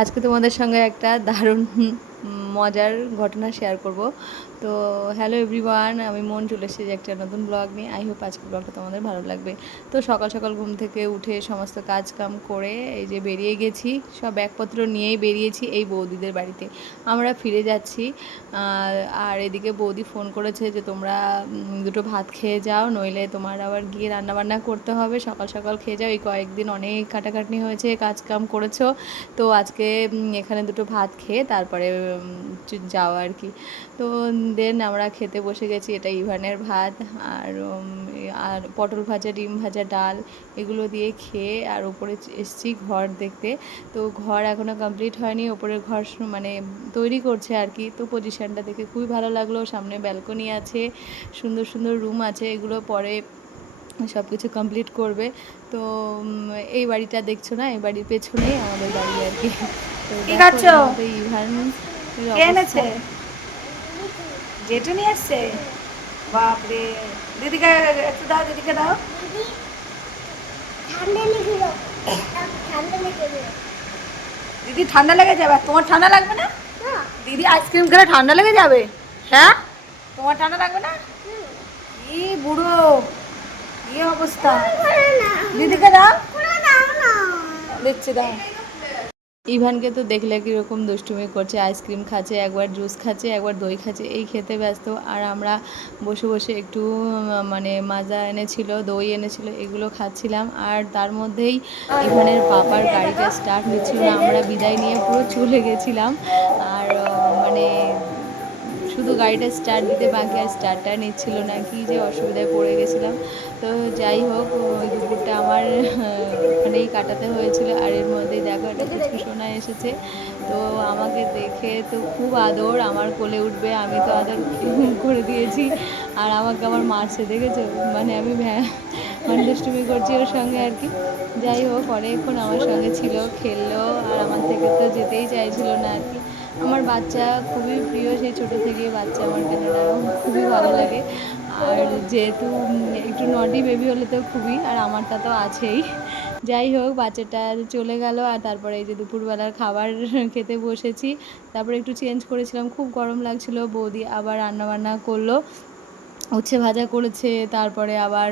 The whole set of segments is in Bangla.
আজকে তোমাদের সঙ্গে একটা দারুণ মজার ঘটনা শেয়ার করব। তো হ্যালো এভরিওয়ান, আমি মন চলে এসেছি একটা নতুন ব্লগ নিয়ে। আই হোপ আজকের ব্লগটা তোমাদের ভালো লাগবে। তো সকাল সকাল ঘুম থেকে উঠে সমস্ত কাজ কাম করে এই যে বেরিয়ে গেছি, সব ব্যাগপত্র নিয়েই বেরিয়েছি এই বৌদিদের বাড়িতে। আমরা ফিরে যাচ্ছি। আর এদিকে বৌদি ফোন করেছে যে তোমরা দুটো ভাত খেয়ে যাও, নইলে তোমার আবার গিয়ে রান্নাবান্না করতে হবে। সকাল সকাল খেয়ে যাও, এই কয়েকদিন অনেক খাটাখাটনি হয়েছে, কাজ কাম করেছো, তো আজকে এখানে দুটো ভাত খেয়ে তারপরে যাও আর কি। তো দেন আমরা খেতে বসে গেছি। এটা ইভানের ভাত আর আর পটল ভাজা, ডিম ভাজা, ডাল এগুলো দিয়ে খেয়ে আর ওপরে এসছি ঘর দেখতে। তো ঘর এখনও কমপ্লিট হয়নি, ওপরের ঘর মানে তৈরি করছে আর কি। তো পজিশানটা দেখে খুবই ভালো লাগলো। সামনে ব্যালকনি আছে, সুন্দর সুন্দর রুম আছে, এগুলো পরে সব কিছু কমপ্লিট করবে। তো এই বাড়িটা দেখছো না, এই বাড়ির পেছনেই আমাদের বাড়ি আর কি। তো কি দেখো করছো? এর মধ্যে ইভান কে অবস্থা। এনেছে? জেঠু নিয়ে এসছে? বাপরে! দিদিকে একটু দাও, দিদিকে দাও। দিদি ঠান্ডা লেগে যাবে, আর তোমার ঠান্ডা লাগবে না? দিদি আইসক্রিম খেলে ঠান্ডা লেগে যাবে। হ্যাঁ, তোমার ঠান্ডা লাগবে না? কি বুড়ো, কি অবস্থা! দিদিকে দাও, দিচ্ছি, দাও। ইভানকে তো দেখলে কীরকম দুষ্টুমি করছে, আইসক্রিম খাচ্ছে, একবার জুস খাচ্ছে, একবার দই খাচ্ছে, এই খেতে ব্যস্ত। আর আমরা বসে বসে একটু মানে মাজা এনেছিল, দই এনেছিল, এগুলো খাচ্ছিলাম। আর তার মধ্যেই ইভানের পাপার গাড়িটা স্টার্ট হচ্ছিল না, আমরা বিদায় নিয়ে পুরো চলে গেছিলাম। আর মানে শুধু গাড়িটা স্টার্ট দিতে বাকি, আর স্টার্টটা নিচ্ছিল না, কি যে অসুবিধায় পড়ে গেছিলাম। তো যাই হোক, ওই দুপুরটা আমার ওখানেই কাটাতে হয়েছিল। আর এর মধ্যেই দেখো একটা পুচকু সোনা এসেছে। তো আমাকে দেখে তো খুব আদর, আমার কোলে উঠবে, আমি তো আদর করে দিয়েছি। আর আমাকে আমার মারছে, দেখেছো? মানে আমি মানে দুষ্টুমি করছি ওর সঙ্গে আর কি। যাই হোক, অনেকক্ষণ আমার সঙ্গে ছিল, খেললো, আর আমার থেকে তো যেতেই চাইছিল না আর কি। আমার বাচ্চা খুবই প্রিয়, সেই ছোটো থেকেই বাচ্চা আমার কেনাটা খুবই ভালো লাগে। আর যেহেতু একটু নটি বেবি হলে তো খুবই, আর আমারটা তো আছেই। যাই হোক, বাচ্চাটা চলে গেল। আর তারপরে এই যে দুপুরবেলার খাবার খেতে বসেছি। তারপরে একটু চেঞ্জ করেছিলাম, খুব গরম লাগছিল। বৌদি আবার রান্নাবান্না করলো, উচ্ছে ভাজা করেছে, তারপরে আবার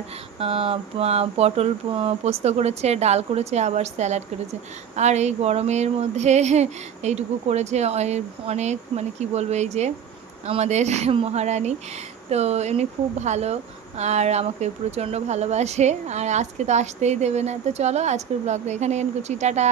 পটল পোস্ত করেছে, ডাল করেছে, আবার স্যালাড করেছে। আর এই গরমের মধ্যে এইটুকু করেছে, অনেক মানে কি বলবো, এই যে আমাদের মহারানী। তো এমনি খুব ভালো, আর আমাকে প্রচণ্ড ভালোবাসে। আর আজকে তো আসতেই দেবে না। তো চলো, আজকের ব্লগটা এখানে এন্ড করছি, টাটা।